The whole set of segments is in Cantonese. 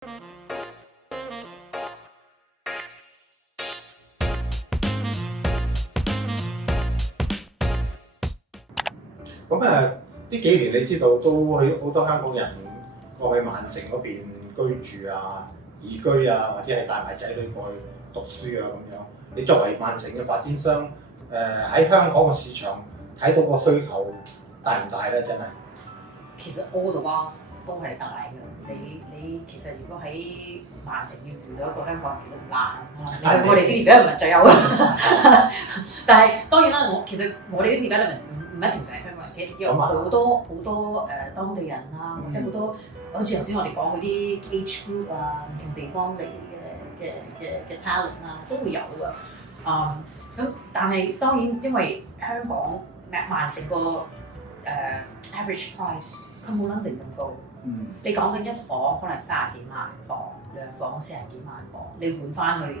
咁呢幾年你知道都去好多香港人過去曼城嗰邊居住啊、移居啊，或者係帶埋仔女過去讀書啊咁樣。你作為曼城嘅發展商，喺香港個市場睇到個需求大唔大咧？真係。其實 all the while 都係大嘅。你其實如果喺曼城要遇到一個香港人其實唔難啊。我哋啲 development 就有啦。但係當然啦，其實我哋啲 development 唔一定就係香港人，其實有好多當地人啦，或者好多好似頭先我哋講嗰啲 age group 啊，唔同地方嚟嘅 talent 啊，都會有㗎。咁但係當然因為香港曼城個average price 佢冇 London 咁高。你講緊一房可能30幾萬磅，兩房40幾萬磅，你換翻去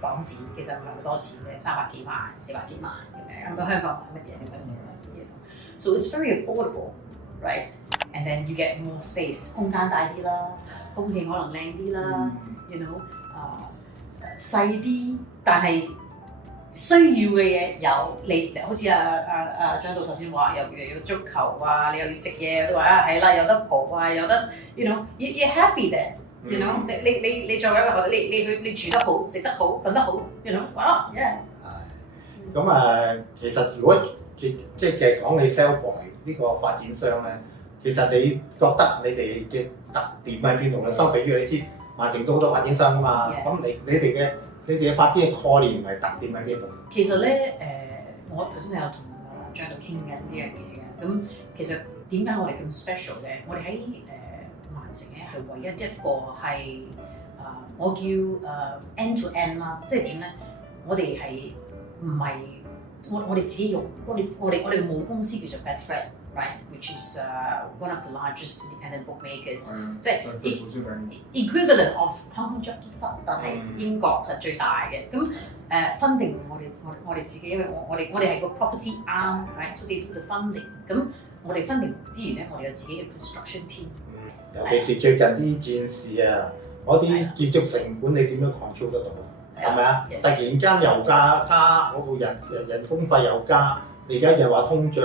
港紙其實唔係好多錢嘅，300幾萬、400幾萬咁香港買乜嘢你乜嘢？So it's very affordable, right? And then you get more space， 空間大啲啦，空氣可能靚啲啦，you know， 細啲，但係需要嘅嘢有，你好似張導頭先話，又要足球啊，你又要食嘢，都話係啦，有得蒲啊，有得 you know you happy there，you know， 你作為一個你住得好，食得好，瞓得好 ，you know， 哇 yeah。係。咁其實如果即係講你 Sellboy 呢個發展商咧，其實你覺得你哋嘅特點喺邊度咧？相比於你知曼城都好多發展商啊嘛，咁你哋嘅發展嘅概念係特點喺邊度？其實咧我頭先有同張導傾緊呢樣嘢嘅，咁其實點解我哋咁 special 咧？我哋喺曼城咧係唯一一個係我叫end to end 啦，即係點咧？我哋係唔係我哋自己用我哋嘅母公司叫做 Betfred。Right, which is one of the largest independent bookmakers，即係 equivalent of Hong Kong Jockey Club， 但係英國係最大嘅。咁funding 我哋自己，因為我哋係個 property arm，right，so they do the funding。咁我哋 funding 之餘咧，我哋有自己嘅 construction team。尤其是最近啲戰事啊，嗰啲建築成本你點樣 control 得到啊？係咪啊？突然間油價加，嗰個人工費又加，你而家又話通脹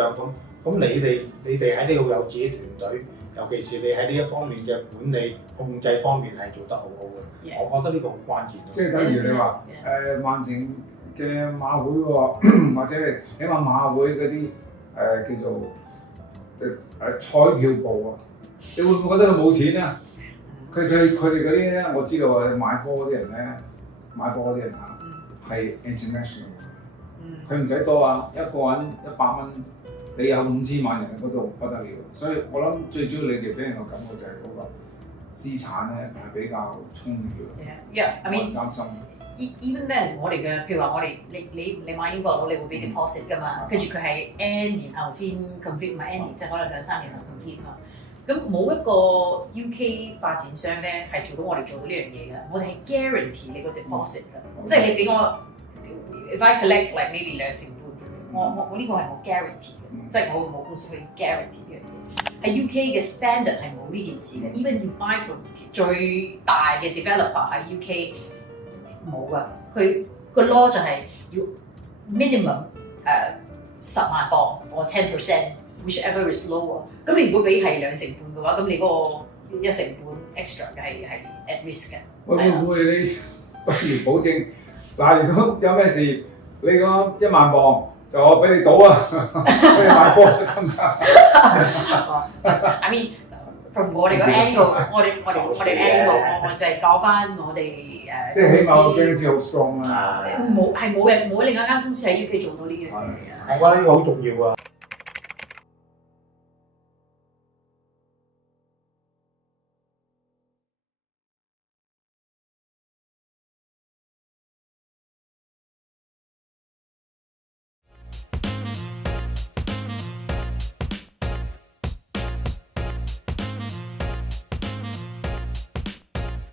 咁你哋喺呢度有自己團隊，尤其是你喺呢一方面嘅管理控制方面係做得好好嘅。我覺得呢個好關鍵。即係等於你話曼城嘅馬會喎，或者係起碼馬會嗰啲叫做彩票部啊，你會唔會覺得佢冇錢啊？佢哋嗰啲咧，我知道啊，買波嗰啲人咧，係 international， 佢唔使多啊，一個人100蚊。你有5000萬人喺嗰度不得了，所以我諗最主要你哋俾人個感覺就係嗰個資產咧係比較充裕嘅。I mean 擔心。even then 我哋嘅譬如話我哋你買英國佬你會俾 deposit 㗎嘛，跟住佢係 N 然後先 complete， 唔係 N 年即係可能2-3年後 complete 嘛。咁冇一個 UK 發展商咧係做到我哋做到呢樣嘢嘅，我哋係 guarantee 你個 deposit 㗎，即係你俾我 if I collect like maybe 2成半。我呢個係我 guarantee 嘅，即係我冇公司去 guarantee 呢樣嘢。喺 UK 嘅 standard 係冇呢件事嘅 ，even you buy from 最大嘅 developer 喺 UK 冇㗎，佢個 law 就係要 minimum 10萬磅或 10%，whichever is lower。咁你如果俾係2成半嘅話，咁你嗰個1成半 extra 嘅係 at risk 嘅。會唔會你不如保證嗱？如果有咩事，你講1萬磅。就我俾你賭啊，俾你買波得唔得？I mean from 我哋個 angle， 我哋 angle， 我就係講翻我哋即係起碼個 guarantee 好 strong 啦。冇另一間公司喺 UK 做到呢樣嘢。我覺得呢個好重要啊。